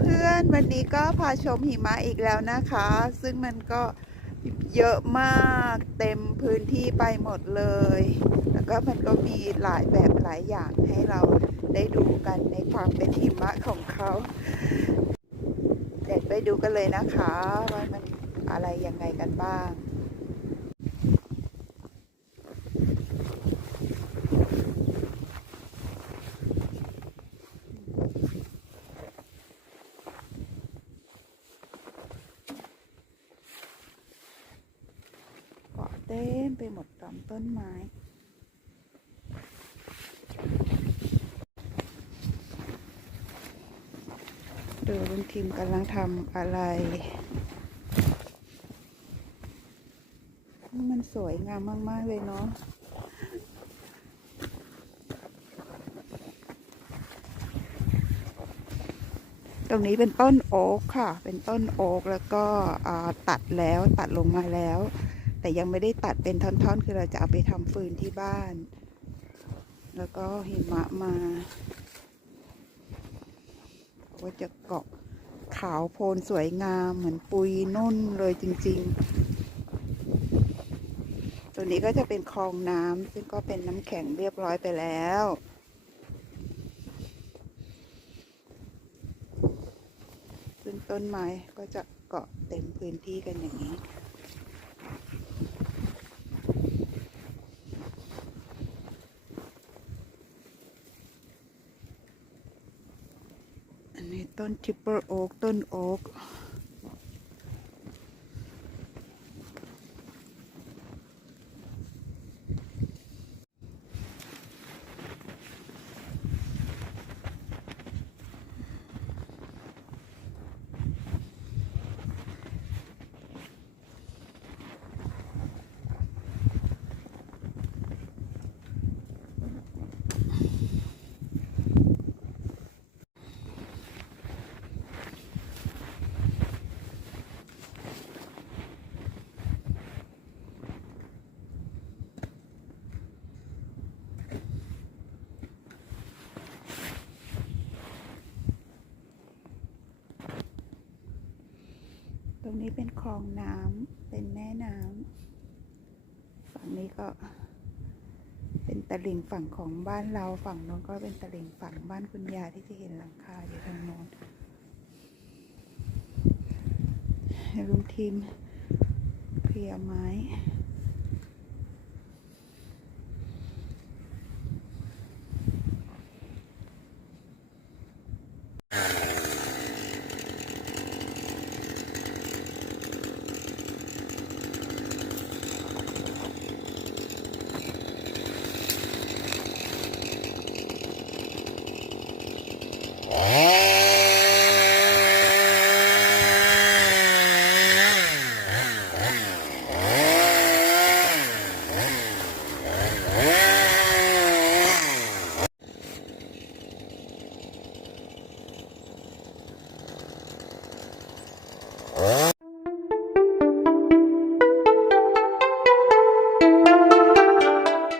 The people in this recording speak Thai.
เพื่อนๆ วันนี้ก็พาชมหิมะอีกแล้วนะคะ ซึ่งมันก็เยอะมากเต็มพื้นที่ไปหมดเลย แล้วก็มันก็มีหลายแบบหลายอย่างให้เราได้ดูกันในความเป็นหิมะของเขาเด็กไปดูกันเลยนะคะว่ามันอะไรยังไงกันบ้างาะเต็มไปหมดตามต้นไม้ ดูลุงทีมกำลังทำอะไร มันสวยงามมาก ๆ เลยเนาะตรงนี้เป็นต้นโอ๊กค่ะ เป็นต้นโอ๊กแล้วก็ตัดแล้วตัดลงมาแล้ว แต่ยังไม่ได้ตัดเป็นท่อนๆ คือเราจะเอาไปทำฟืนที่บ้าน แล้วก็หิมะมาก็จะเกาะขาวโพลนสวยงามเหมือนปุยนุ่นเลยจริง ๆ ตัวนี้ก็จะเป็นคลองน้ำซึ่งก็เป็นน้ำแข็งเรียบร้อยไปแล้วซึ่งต้นไม้ก็จะเกาะเต็มพื้นที่กันอย่างนี้ ต้นทิปเปอร์โอ๊กต้นโอ๊ก รงนี้เป็นคลองน้ำเป็นแม่น้ำฝั่งนี้ก็ เป็นตะลิ่งฝั่งของบ้านเราฝั่งโน้นก็เป็นตะลิ่งฝั่งบ้านคุณยายที่จะเห็นหลังคาอยู่ทางโน้นให้ลุงทีมเคลียร์ไม้ Oh.